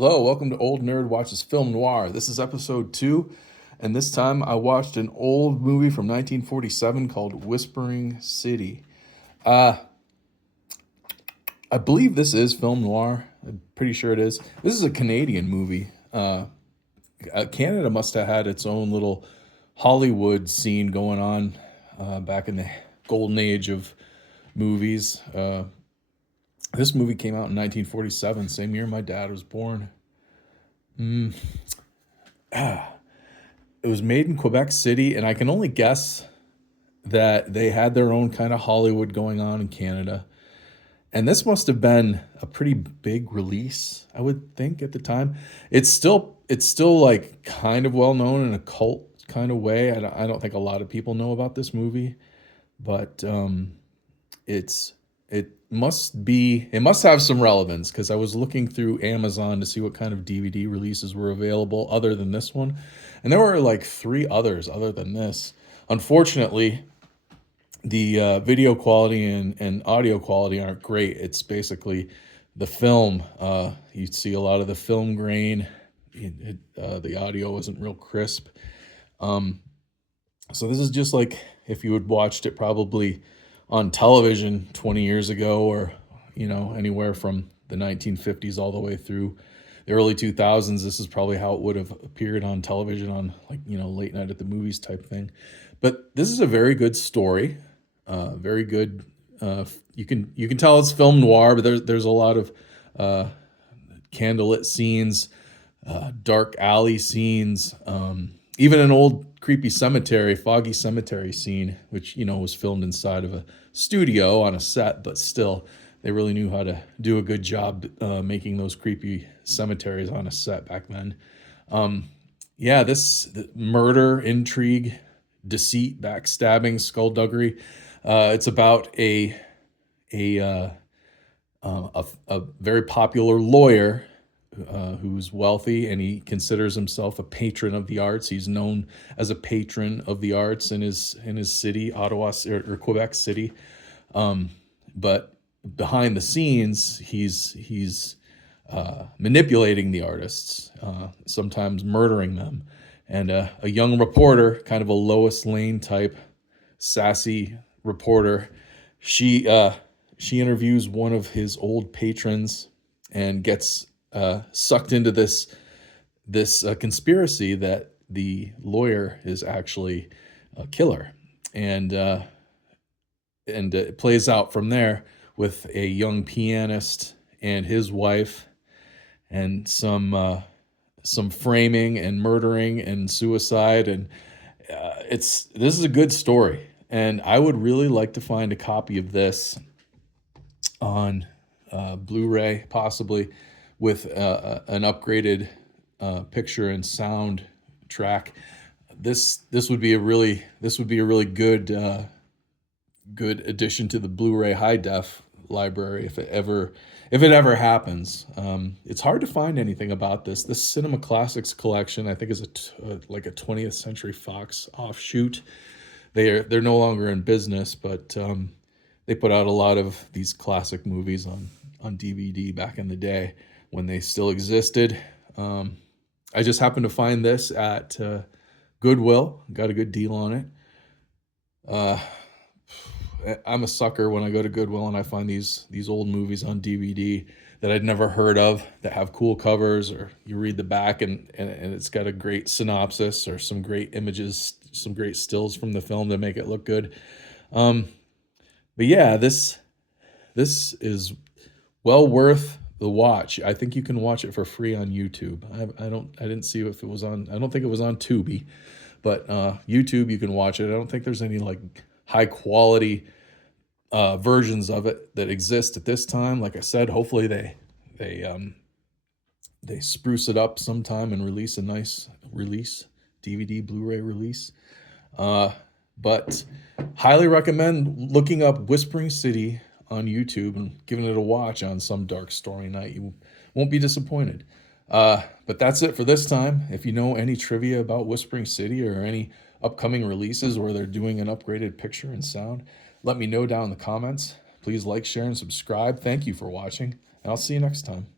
Hello, welcome to Old Nerd Watches Film Noir. This is episode 2, and this time I watched an old movie from 1947 called Whispering City. Uh, I believe this is film noir. I'm pretty sure it is. This is a Canadian movie. Canada must have had its own little Hollywood scene going on back in the golden age of movies. This movie came out in 1947, same year my dad was born. It was made in Quebec City, and I can only guess that they had their own kind of Hollywood going on in Canada. And this must have been a pretty big release, I would think, at the time. It's still like kind of well known in a cult kind of way. I don't think a lot of people know about this movie, but it must have some relevance because I was looking through Amazon to see what kind of DVD releases were available other than this one, and there were like 3 others other than this. Unfortunately, the video quality and audio quality aren't great. It's basically the film. You see a lot of the film grain. The audio isn't real crisp. So this is just like if you had watched it probably on television 20 years ago, or anywhere from the 1950s all the way through the early 2000s. This is probably how it would have appeared on television on, like, late night at the movies type thing. But this is a very good story. Very good. You can tell it's film noir, but there's a lot of candlelit scenes, dark alley scenes, even an old creepy cemetery, foggy cemetery scene, which was filmed inside of a studio on a set, but still they really knew how to do a good job making those creepy cemeteries on a set back then. The murder, intrigue, deceit, backstabbing, skullduggery. It's about a very popular lawyer who's wealthy, and he considers himself a patron of the arts. He's known as a patron of the arts in his city, Ottawa or Quebec City. But behind the scenes, he's manipulating the artists, sometimes murdering them. And a young reporter, kind of a Lois Lane type, sassy reporter, she interviews one of his old patrons and gets sucked into this conspiracy that the lawyer is actually a killer, and it plays out from there with a young pianist and his wife, and some framing and murdering and suicide, and this is a good story, and I would really like to find a copy of this on Blu-ray, possibly with an upgraded picture and sound track. This would be a really good addition to the Blu-ray high def library if it ever happens. It's hard to find anything about this. This Cinema Classics collection, I think, is like a 20th Century Fox offshoot. They're no longer in business, but they put out a lot of these classic movies on DVD back in the day when they still existed. I just happened to find this at Goodwill. Got a good deal on it. I'm a sucker when I go to Goodwill and I find these old movies on DVD that I'd never heard of, that have cool covers, or you read the back and it's got a great synopsis or some great images, some great stills from the film to make it look good. But yeah, this is well worth the watch. I think you can watch it for free on YouTube. I didn't see if it was on. I don't think it was on Tubi, but YouTube you can watch it. I don't think there's any like high quality versions of it that exist at this time. Like I said, hopefully they spruce it up sometime and release a nice release, DVD, Blu-ray release. But highly recommend looking up Whispering City on YouTube and giving it a watch on some dark story night. You won't be disappointed. But that's it for this time. If you know any trivia about Whispering City or any upcoming releases where they're doing an upgraded picture and sound, let me know down in the comments. Please like, share, and subscribe. Thank you for watching, and I'll see you next time.